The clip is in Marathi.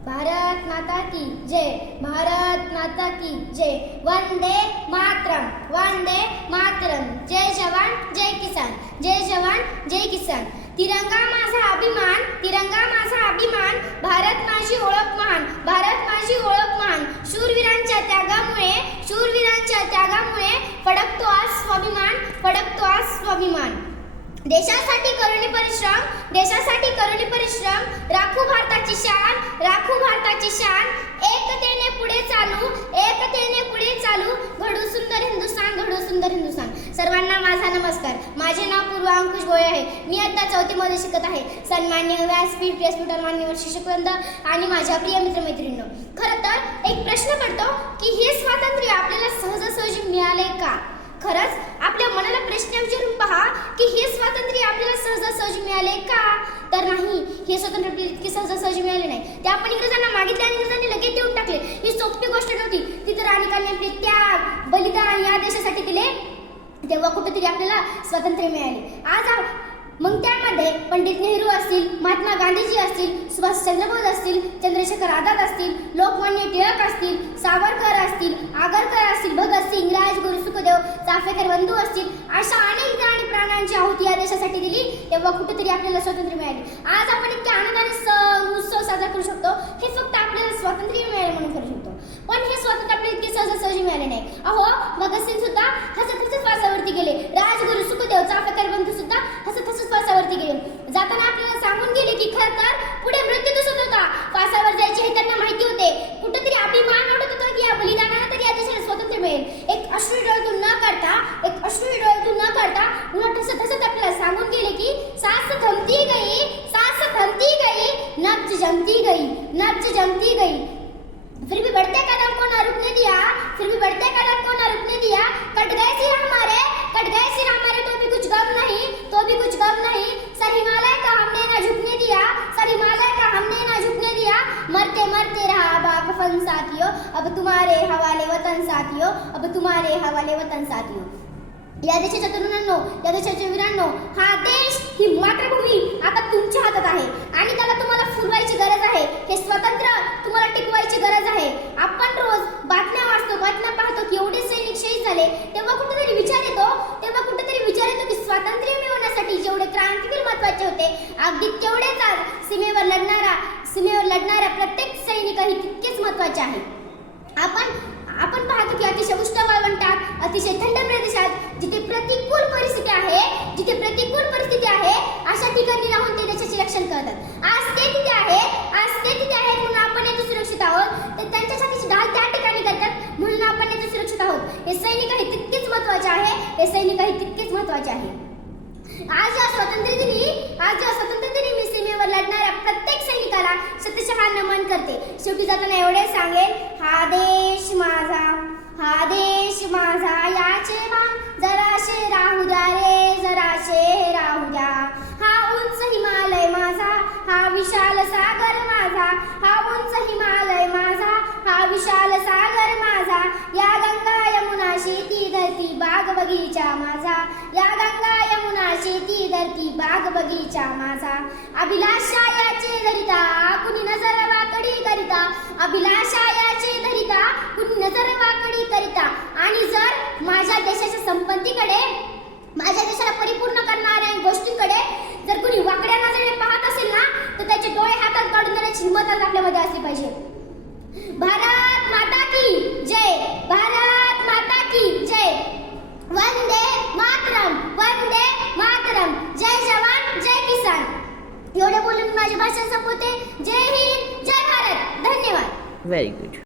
भारत माता की जय, भारत माता की जय. वंदे मातरम, वंदे मातरम. जय जवान जय किसान, जय जवान जय किसान. तिरंगा माझा अभिमान, तिरंगा माझा अभिमान. भारत माझी ओळख महान, भारत माझी ओळख महान. शूरवीरांच्या त्यागामुळे, शूरवीरांच्या त्यागामुळे फडकतो आज स्वाभिमान, फडकतो आज स्वाभिमान. देशासाठी करुणी परिश्रम, देशासाठी करुणी परिश्रम. राखू भारताची शान, राखू भारताची शान. एकतेने पुढे चालू, एकतेने पुढे चालू. घडू सुंदर हिंदुस्थान, घडू सुंदर हिंदुस्थान. सर्वांना माझा नमस्कार. माझे नाव पूर्वा अंकुश भोये आहे. मी आता 4थी मध्ये शिकत आहे. सन्माननीय व्यासपीठ, व्यासपीठावर मान्यवर शिक्षकवृंद आणि माझ्या प्रिय मित्रमैत्रिणींनो, खरं तर एक प्रश्न पडतो की हे स्वातंत्र्य आपल्याला सहजासहजी मिळाले का? खरंच आपल्या मनाला प्रश्न विचारून पहा की हे स्वातंत्र्य आपल्याला सहजासहजी मिळाले का? तर नाही, हे स्वातंत्र्य आपल्याला इतके सहजासहजी मिळाले नाही. ते आपण इंग्रजांना मागितले आणि इंग्रजांनी लगेच देऊन टाकले. ही सोपी गोष्ट नव्हती. तिथे राणीकांनी आपले त्याग, बलिदान या देशासाठी दिले, तेव्हा कुठेतरी आपल्याला स्वातंत्र्य मिळाले. आज मग त्यामध्ये पंडित नेहरू असतील, महात्मा गांधीजी असतील, सुभाषचंद्र बोस असतील, चंद्रशेखर आझाद असतील, लोकमान्य टिळक असतील, सावरकर असतील, आगरकर असतील, भगतसिंग, राजगुरू, सुखदेव, चाफेकर बंधू असतील, अशा अनेक जणांनी प्राणांची आहुती या देशासाठी दिली, तेव्हा कुठेतरी आपल्याला स्वातंत्र्य मिळाले. आज आपण इतक्या आनंदाने सण उत्सव साजरा करू शकतो, हे फक्त आपल्याला स्वातंत्र्य मिळाले म्हणून करू शकतो. पण हे स्वातंत्र्य आपल्याला इतके सहजासहजी मिळाले नाही. अहो, भगतसिंग सुद्धा हसत हसत फासावरती गेले. राजगुरू, सुखदेव, चाफेकर बंधू सुद्धा हसत हसत फासावरती गेले. जाताना आपल्याला सांगून गेले की खरं तर पुढे मृत्यू दिसत होता, फासावर जायचे हे त्यांना माहिती होते. कुठेतरी अभिमान वाटत होता की या बलिदानाने तरी या देशाला स्वातंत्र्य मिळेल. एक अश्रू डोळ्यातून न काढता, एक अश्रू डोळ्यातून न काढता उलट हसत हसत आपल्याला सांगून गेले की सांस थमती गई, सांस थमती गई, नब्ज जमती गई, नब्ज जमती गई. फिर भी बढ़ते कदम को न रुकने दिया, फिर भी बढ़ते कदम को न रुकने दिया. कट गए सिर हमारे, कट गए सिर हमारे, तो भी कुछ गम नहीं, तो भी कुछ गम नहीं. सर हिमालय का हमने न झुकने दिया, सर हिमालय का हमने न झुकने दिया. मरते मरते रहा बाकफन साथियों, अब तुम्हारे हवाले वतन साथियों, अब तुम्हारे हवाले वतन साथियों. या देशाच्या तरुणांनो, या देशाच्या वीरांनो, हा देश, ही मातृभूमी आता तुमच्या हातात आहे आणि त्याला तुम्हाला फुलवायची गरज आहे. हे स्वातंत्र्य तुम्हाला टिकवायची गरज आहे. आपण रोज बातम्या वाचतो, बातम्या पाहतो की एवढे सैनिक शहीद झाले, तेव्हा कुठेतरी विचार येतो, तेव्हा कुठेतरी विचार येतो की स्वातंत्र्य मिळवण्यासाठी जेवढे क्रांतिवीर महत्त्वाचे होते, अगदी तेवढेच आज सीमेवर लढणाऱ्या प्रत्येक सैनिकही तितकेच महत्त्वाचे आहे. आपण पाहतो की अतिशय उष्ण वाळवंटात, अतिशय थंड प्रदेशात, जिथे प्रतिकूल परिस्थिती आहे, जिथे प्रतिकूल परिस्थिती आहे, अशा ठिकाणी राहून ते देशाचे रक्षण करतात. आज ते तिथे आहे, आज ते तिथे आहे म्हणून आपण येथे सुरक्षित आहोत. तर त्यांच्यासाठी ढाल त्या ठिकाणी करतात म्हणून आपण येथे सुरक्षित आहोत. हे सैनिकही तितकेच महत्त्वाचे आहे, हे सैनिकही तितकेच महत्त्वाचे आहे. आज या स्वातंत्र्य दिनी मी सीमेवर लढणाऱ्या प्रत्येक सैनिकाला शतशः नमन करते. शेवटी जाताना एवढे सांगेन, हा देश माझा, हा देश माझा, याचे मान जराशे राहू द्या रे, जराशे राहू द्या. हा उंच हिमालय माझा, हा विशाल सागर माझा, हा उंच हिमालय माझा, हा विशाल सागर माझा. या गंगा यमुना शेती धरती बाग बगीचा माझा, या गंगा यमुना शेती धरती बाग बगीचा माझा. अभिलाषा याचे धरिता कुणी नजर वाकडी करिता, अभिलाषा याचे धरिता कुणी नजर वाकडी करिता. आणि जर माझ्या देशाच्या संपत्तीकडे, माझ्या देशाला परिपूर्ण करणाऱ्या गोष्टींकडे जर कुणी वाकड्या नजरेने पाहत असेल ना, तर त्याचे डोळे हातात काढून देण्याची हिंमत आपल्यामध्ये असली पाहिजे. भारत माता की जय, भारत माता की जय. वंदे मातरम, वंदे मातरम. जय जवान जय किसान. एवढे बोलून माझे भाषण संपवते. जय हिंद, जय भारत. धन्यवाद. Very good.